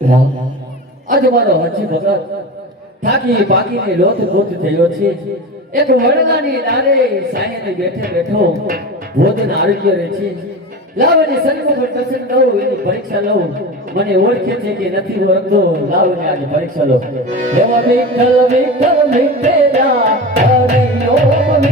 આજે મારો હજી ભગત. થાકી પાકીને લોથ ગોત થયો છે. એક વડગાની ડારે સાયને બેઠે બેઠો ભોજન આરોગ્ય રહે છે. લાવની સન્મુખ દર્શન લઉં એની પરીક્ષા લઉં. મને ઓળખે છે કે નથી ઓળખતો લાવની આજે પરીક્ષા લઉં એવા વિઠ્ઠલ વિઠ્ઠલ વિઠ્ઠલા, હરિ ઓમ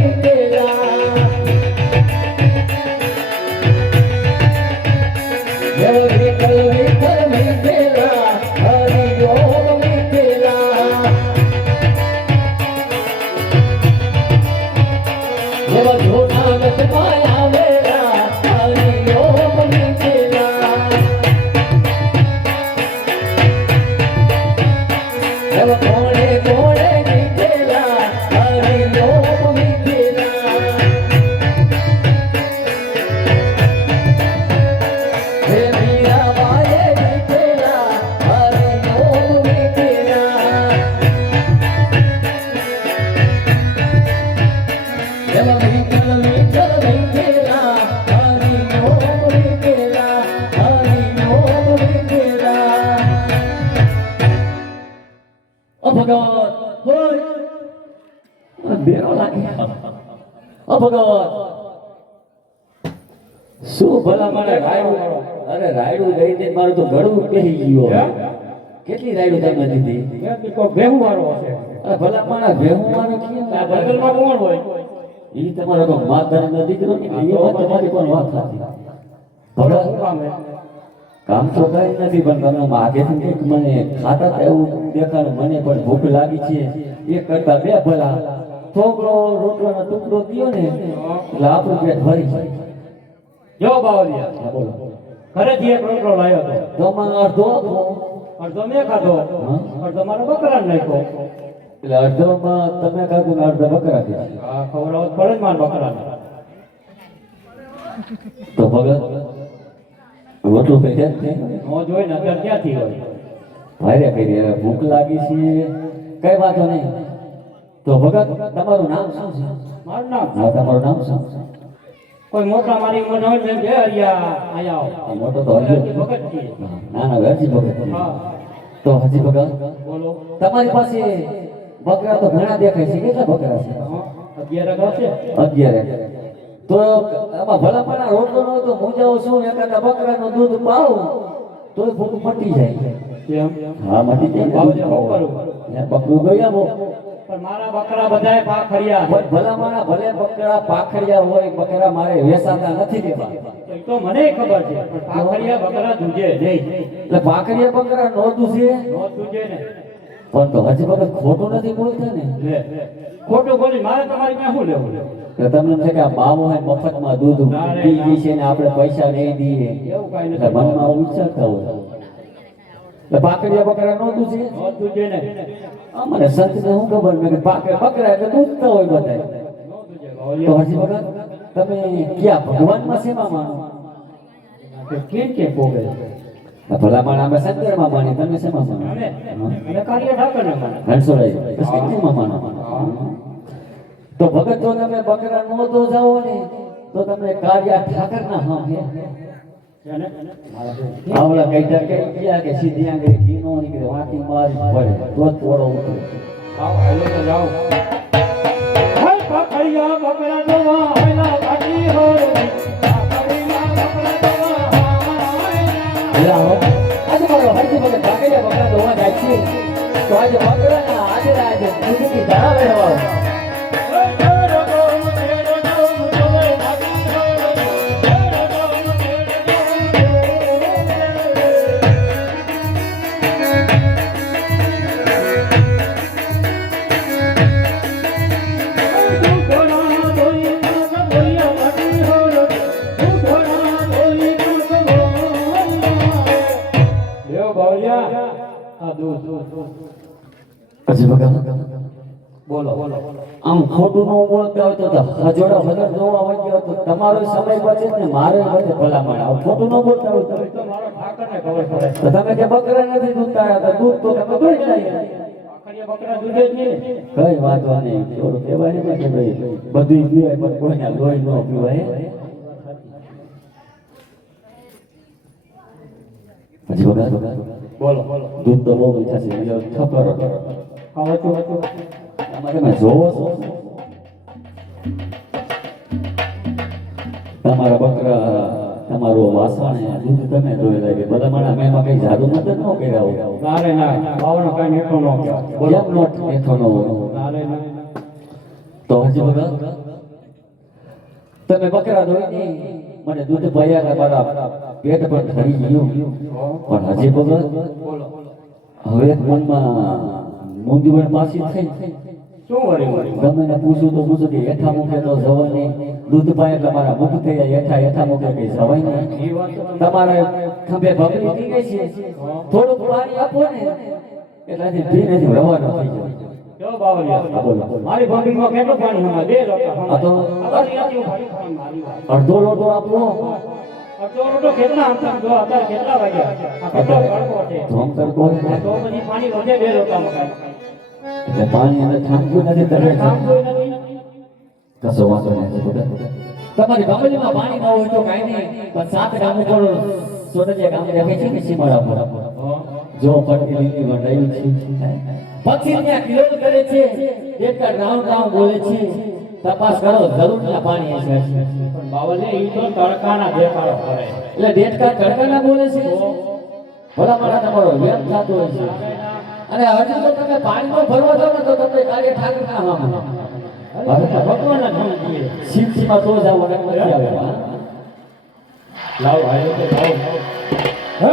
એવા જોતા બેરો લાગે ઓ ભગવાન. શું ભલા મને રાયડું અરે રાયડું દઈ દે મારું તો ગળું કહી ગયું. કેટલી રાયડું તમે દીધી? ભેહું વાળો હશે અરે ભલા મારા ભેહું મારો આ કેમ બગલમાં કોણ હોય? ઈ તમારો તો માતાનો દીકરો કે એ વાત તમારી પણ વાત સાચી. ભલા? શું કામ કામ તો કઈ નથી પણ તમે માગે મને ખાતા એવું દેખાડ મને પણ ભૂખ લાગી છે. એક કરતા બે ભલા. છોકરો રોટલાનો ટુકડો કયો ને એટલે આપણું પેટ ભરી જો બાવલિયા. બોલો. ઘરેથી એક રોટલો લાવ્યો હતો. તો મને અડધો હતો. અડધો મેં ખાધો. અડધો મારો બકરાને નાખ્યો. એટલે અડધોમાં તમે ખાધું ને અડધો બકરા થયા. ખબર આવત પડે જ મારા બકરા તો ભગત રોટલો કઈ છે હું. જોઈ ને અત્યારે ક્યાંથી હોય? ભારે કરી હવે ભૂખ લાગી છે. કઈ વાંધો નહીં. તો ભગત તમારું નામ શું છે? મારું નામ હા તમારું નામ શું? છે કોઈ મોટા મારી ઉંમર હોય ને બે હરિયા આયા આવો મોટો તો હજી ભગત છે. ના ના હજી ભગત હા. તો હજી ભગત? બોલો. તમારી પાસે બકરા તો ઘણા દેખાય છે. કેટલા બકરા છે? અગિયાર અગાઉ છે. અગિયાર. તો આમાં ભલા ભલા રોટલો નો તો મુજાઓ શું એકાદા બકરાનું દૂધ પાવ તો ભૂખ મટી જાય. હા મટી જાય બકરું ગયા મારા બકરા બધાય પાખરિયા ભલા મારા ભલે બકરા પાખડિયા હોય બકરા મારે વેસાતા નથી દેવા તો મને ખબર છે પણ પાખરિયા બકરા દૂજે નહીં. એટલે પાખડિયા બકરા નો દુસે નો દૂજે ને. પણ તો હજી વખત ખોટું નથી બોલતા ને. ખોટું બોલી મારે તમારી શું લેવું? તમને છે થાય કે આ બાવો હોય મફતમાં દૂધ પી છે ને આપણે પૈસા નહીં દઈએ. એવું કાંઈ નથી. મનમાં વિચારતા હોય. પાકડિયા બકરા નો છે? નો દૂજે ને. આ મને સંતને શું ખબર? મેં પાકડા બકરા એટલે દૂધતા હોય બધા તો હજી વખત તમે ક્યાં ભગવાનમાં શેમાં માનો? કે કેમ કેમ ભોગે? આ ભલા અમે શંકરમાં માની તમે શેમાં માનો? અમે કાર્ય ઠાકર ને રણછોડરાય માનો? તો ભગત જો તમે બકરા નો તો જાઓ ને તો તમને કાર્ય ઠાકરના હા હે કઈતા કે ગયા કે સીધી આંગળી ઘીનો નીકળે વાંકી મારી પડે તો થોડો ઉતરે આવો, હેલો તો જાઓ પાખડિયા બકરા દવા હેલા કાકી હો બકરા દવા. આજે મારો હરજી મને કાકડિયા બકરા દોવા જાય છે તો આજે આજે આજે દૂધની ધારા વેળવાઓ. આમ ખોટું ન બોલતા હોય તો હજોડો હજર જોવા હોય ગયો તમારો સમય બચે ને મારે બધે ભલામણ. આમ ખોટું ન બોલતા હોય તો તમે કે બકરા નથી દૂધતા? તો દૂધ તો તમે કઈ વાંધો નહીં. થોડું કહેવાય કે ભાઈ પણ કોઈના લોહી ન પીવાય પછી બોલો. દૂધ તો બહુ મીઠા છે. તમારે મેં જોવો છો? તમારા બકરા તમારું વાસણ દૂધ તમે ધોઈ લાગે બધા મારા મેં એમાં કઈ જાદુ મત ન કર્યા હોય. તારે ના ભાવનો કઈ નેટો ન બોલો નોટ ન હોય ના ના તો હજી બધા? તમે બકરા ધોઈને મને દૂધ ભર્યા તમારા પેટ પર ધરી ગયું. પણ હજી બગા હવે મનમાં મૂંઝવણ પાછી થઈ. ગમે ને પૂછું તો પૂછું કે હેઠા મૂકે તો જવાય નહીં દૂધ પાય તમારા મુખ થઈ જાય હેઠા હેઠા મૂકે જવાય નહીં તમે- તમારે. ખંભે ભમરી થઈ ગઈ છે? થોડુંક પાણી આપો ને. એટલાથી ભી નથી રવાનો થઈ જાય. અડધો લોટો કેટલા વાગ્યા? એટલે પાણી અંદર ઠાંકવું નથી તમે કામ નથી. કશો વાંધો. તમારી બાબલીમાં પાણી ન હોય તો કાંઈ નહીં પણ સાત ગામો ઉપર સોનલિયા ગામ રહે છે ને સીમાડા પર જો પડતી લીલી વડાયું છે પછી ત્યાં કિલોલ કરે છે એક રાઉન્ડ રાઉન્ડ બોલે છે તપાસ કરો જરૂર ના પાણી છે પણ બાવલે ઈ તો તડકાના દેખાડો કરે. એટલે ડેટકા તડકાના બોલે છે ભલા મારા તમારો વ્યર્થ થતો હોય છે અને હજી તો તમે પાણીમાં ભરવા જાઓ ને તો તમને કાર્ય ઠાકર ના હામે હવે તો ભગવાનના ધન દીએ. શિવજીમાં તો જાવ અને નથી આવે લાવ, હાલો તો લાવ. હે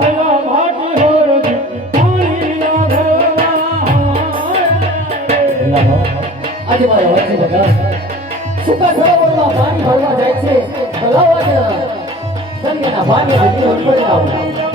હેલા ભાટી હોરજી. પાણીના ભરવામાં આજે મારા વચ્ચે બધા સુકા સરોવરમાં પાણી ભરવા જાય છે તો લાવો આજે દરિયાના પાણી જીવન પડી આવો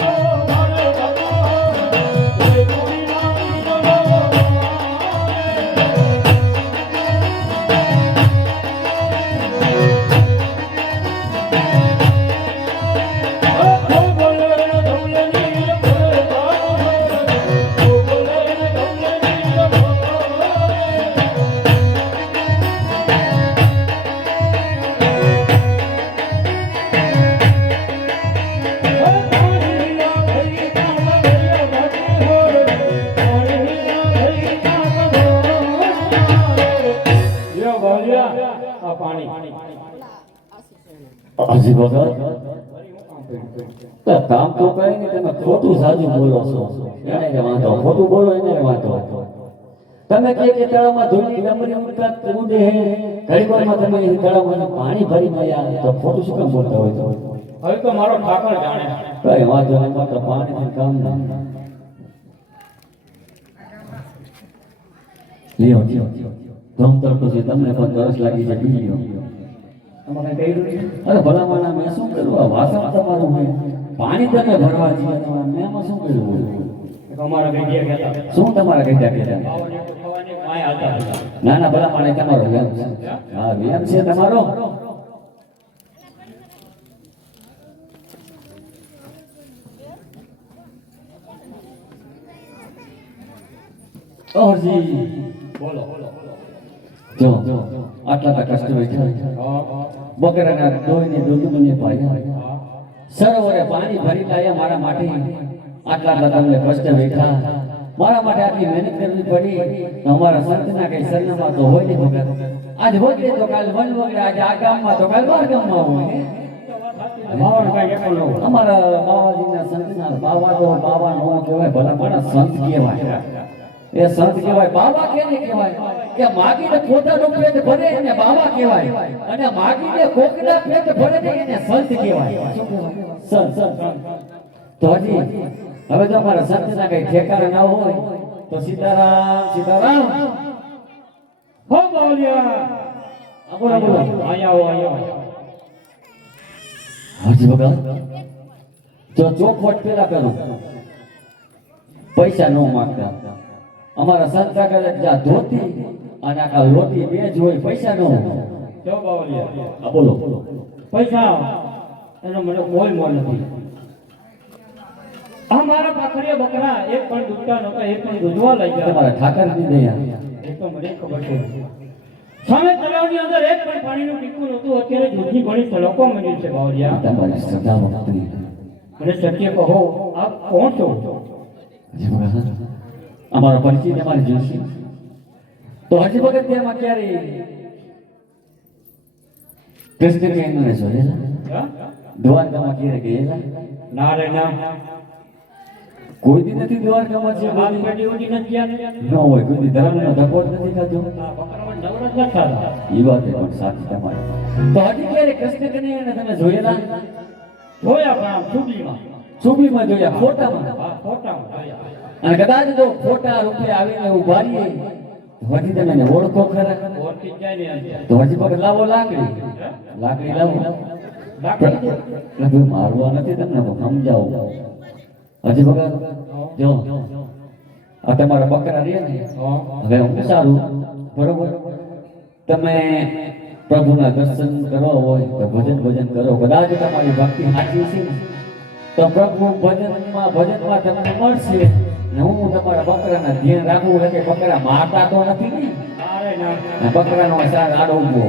પાણી. હજી વગર કામ તો કઈ નહીં તમે ખોટું સાજુ બોલો છો. એને કે વાંધો ખોટું બોલો એને વાંધો. તમે કે કે તળાવમાં ધૂળની ડમરી ઉડતા ઉડે હે. ઘડીકવારમાં તમે તળાવમાં પાણી ભરી મળ્યા તો ખોટું શું કામ બોલતા હોય તો હવે તો મારો ઠાકર જાણે. કઈ વાંધો નહીં માત્ર પાણીથી કામ ના લ્યો લ્યો. ધમ તડકો છે તમને પણ તરસ લાગી છે છે? અરે ભલા માણા મેં શું કર્યું? આ વાસણ તમારું હોય પાણી તમે ભરવા છીએ તમારે મેં એમાં શું કર્યું? શું તમારા તો હતા હતા. ના ના ભલા માણે તમારો વેમ છે. હા વેમ છે તમારો? અરજી બોલો બોલો. જો, આટલા આટલા બેઠા બકરાના દોઈને દૂધ મને પાયા. સરોવરે પાણી ભરી લાયા મારા માટે. આટલા આટલા તમને કષ્ટ વેઠા. મારા માટે આટલી મહેનત કરવી પડી. અમારા સંતના કઈ સરનામા તો હોય નહીં ભગત. આજ વગરે તો કાલ વન વગરે, આજે આ ગામમાં તો કાલ બાર ગામમાં હોય ન. અમારા બાવાજીના સંતના બાવા તો બાવા નો કહેવાય, ભલા ભલા સંત કહેવાય. એ સંત કહેવાય, બાવા કેને કહેવાય? કે માગીને પોતાનું પેટ ભરે એને બાવા કહેવાય. અને માગીને કોકના પેટ ભરે એને સંત કહેવાય. સંત તો હજી, હવે તો અમારા સંતના કઈ ઠેકાણા ના હોય, તો સીતારામ સીતારામ. હો બોલ્યા બોલો બોલો અહીંયા આવો, અહીંયા હજી ભગવાન. જો ચોખવટ પેલા કરો પૈસા ન માંગતા. અમારા સંતા કરે કે ધોતી અને આ રોટી બે જોઈ પૈસા નો કેવો જો બાવળિયા આ બોલો. પૈસા એનો મને કોઈ મોલ નથી. આ મારા પાખડીયા બકરા એક પણ દુખતા નતો એક પણ દૂધવા લઈ ગયા. તમારા ઠાકરની દયા. એક તો મને ખબર છે. સામે તળાવની અંદર એક પણ પાણીનું ટીપું નતું અત્યારે જૂઠી ઘણી તળકો મળ્યું છે બાવલિયા. તમારી શ્રદ્ધા ભક્તિ. મને સત્ય કહો આપ કોણ છો? અમારો પરિચય તમારે જોઈશે તો હજી ભગત તેમાં ક્યારે? કૃષ્ણ કેન્દ્રને જોયેલા હા? દ્વારકામાં ક્યારે ગયેલા ના રે ના. કોઈ દી નથી દ્વારકામાં છે હાથ પેટી ઉડી નથી ને? હોય કોઈ દી ધર્મનો ધક્કો નથી ખાધો એ વાત પણ સાચી તમારી. તો હજી ક્યારે કૃષ્ણ કનૈયાને તમે જોયેલા? જોયા પણ આમ ચૂંટણીમાં. સુબીમાં જોયા ફોટામાં હા ફોટામાં જોયા. અને કદાચ જો ફોટા રૂપે આવીને ઊભા રહીએ હજી તમે એને ઓળખો ખરા. ઓળખી જાય ને તો હજી પગ લાવો લાકડી. લાકડી લાવો. લાકડી? મારવા નથી તમને સમજાવો. હજી પગ જો આ તમારા બકરા રહે ને હવે હું સારું બરોબર? તમે પ્રભુના દર્શન કરવા હોય તો ભજન ભજન કરો. કદાચ તમારી ભક્તિ સાચી છે ને, તો પ્રભુ ભજનમાં ભજનમાં તમને મળશે. હું તમારા બકરાના ધ્યાન રાખવું એટલે કે બકરા મારતા તો નથી ને ના ના. બકરાનો સાર આડો ઊભો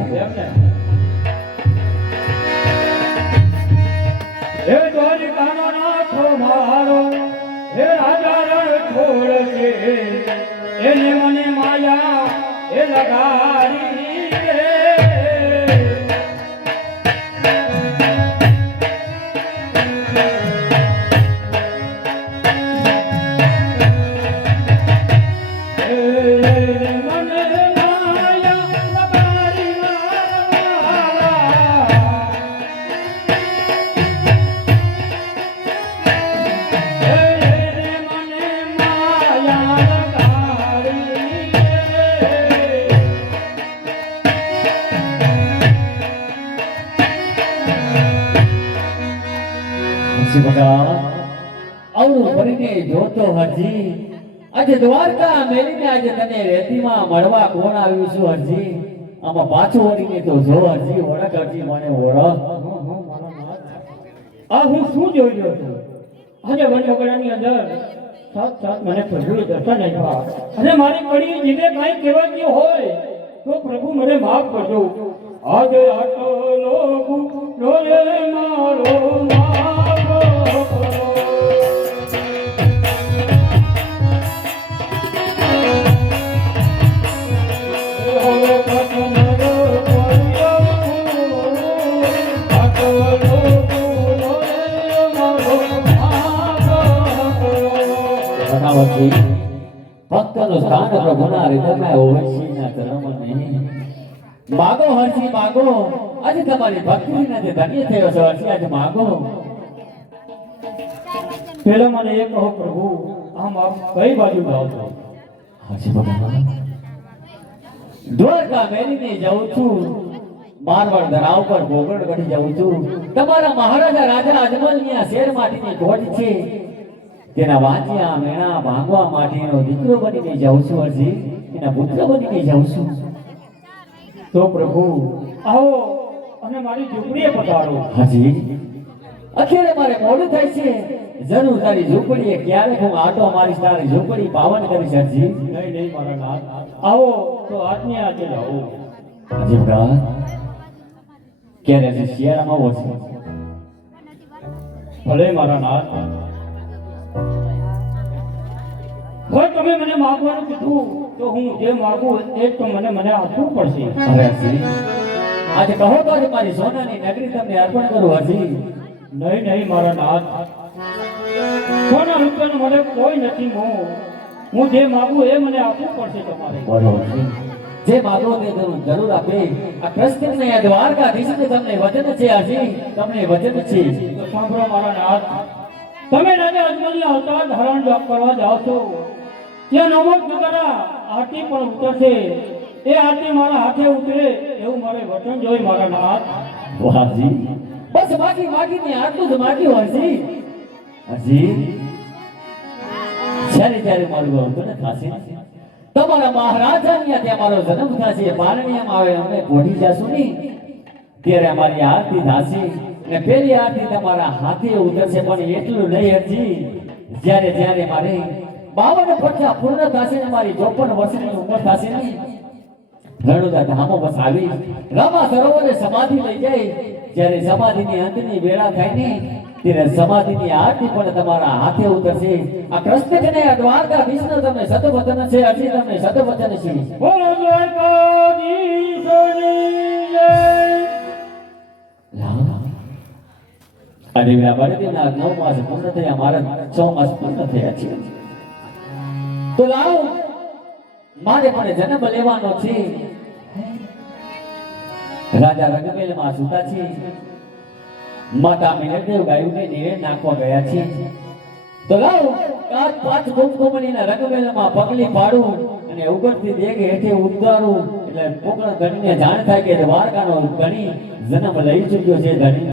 મેલીને આજે તને રેતીમાં મળવા કોણ આવ્યું છું હજી આમાં પાછું વળીને તો જો હજી ઓળખ હજી મને ઓળખ. આ હું શું જોઈ રહ્યો છું? આજે વનવગડાની અંદર સાત સાત મને પ્રભુએ દર્શન આપ્યા. અને મારી કડી જીવે કાંઈ કહેવા ગયો હોય તો પ્રભુ મને માફ કરજો. આજે આટલો ગુનો રે મારો માફ બનાવતી ભક્તનું સ્થાન પ્રભુના હૃદયમાં ઓળખીના ધર્મ નહીં માગો હરસી માગો. આજે તમારી ભક્તિના જે ધન્ય થયો છે હરસી આજે માગો. પેલા મને એ કહો, પ્રભુ, આમ આપ કઈ બાજુ જાઓ છો? હરસી ભગવાન. દ્વારકા મેલીને જાઉં છું. મારવાડ ધરાવ પર ભોગણ ગઢી જાઉં છું. તમારા મહારાજા રાજા અજમલની આ શેર માટીની કોટ છે. તેના વાંચ્યા મેણા ભાંગવા માટેનો દીકરો બનીને જાઉં છું અરજી એના પુત્ર બનીને જાઉં છું. તો પ્રભુ આવો અને મારી ઝૂંપડીએ પધારો. હાજી. અખેરે મારે મોડું થાય છે. જરૂર તારી ઝૂંપડીએ ક્યારેક હું આટો મારીશ તારી ઝૂંપડી પાવન કરીશ અરજી નહીં નહીં મારા નાથ. આવો તો આજની આજે આવો હાજી ભગવાન ક્યારે શિયાળામાં આવો છે? ભલે મારા નાથ. કોઈ તમે મને માગવાનું કીધું તો હું જે માગું એ તો મને મને આપવું પડશે. આજે કહો તો આજે મારી સોનાની નગરી તમને અર્પણ કરું હજી. નહીં નહીં મારા નાથ. સોના રૂપિયાનું મને કોઈ નથી મો હું જે માગું એ મને આપવું પડશે તમારે. બરોબર જે માગો તે જરૂર આપે. આ કૃષ્ણને દ્વારકાધીશને તમને વચન છે હજી. તમને વચન છે. સાંભળો મારા નાથ. તમે રાજા અજમલના અવતાર ધારણ જોબ કરવા જાઓ છો ત્યાં નમક નગરા આરતી પણ ઉતરશે. એ આરતી મારા હાથે ઉતરે એવું મારે વચન જોઈ મારા નાથ. વાહજી. બસ બાકી બાકી ની આટલું જ માગ્યું હરજી. હજી જ્યારે જ્યારે મારું અવતરણ થશે? તમારા મહારાજાની ત્યાં મારો જન્મ થશે. પારણિયામાં આવે અમે ભોડી જશું નહીં. ત્યારે અમારી આરતી થશે. ને પેલી આરતી તમારા હાથે ઉતરશે, પણ એટલું નહીં હજી જ્યારે જ્યારે મારે બાવન પચ્ચા પૂર્ણ થશે ને મારી ચોપન વર્ષની ઉંમર થશે ને, રણુદા ધામો બસ આવી. રામા સરોવરે સમાધિ લઈ જાય. જ્યારે સમાધિની અંતની વેળા થાય ને, ત્યારે સમાધિની આરતી પણ તમારા હાથે ઉતરશે. આ કૃષ્ણને દ્વારકા વિષ્ણુ તમે સતવચન છે, હજી તમે સતવચન છે. બોલો દ્વારકાધીશની અને દિનના નવ પૂર્ણ થયા મારા છ પૂર્ણ થયા છે. તો લાવો, મારે પણ જન્મ લેવાનો છે. રાજા રંગમેલમાં સુતા છે. માતા મિનળદેવ ગાયુને નીરે નાખવા ગયા છે. તો લાવો આ પાંચ કુમકુમણીના રંગમેલમાં પગલી પાડું અને ઉગડતી દેગ હેઠે ઉતારું. એટલે પોકળ ગણીને જાણ થાય કે દ્વારકાનો ગણી જન્મ લઈ ચૂક્યો છે, ધણી.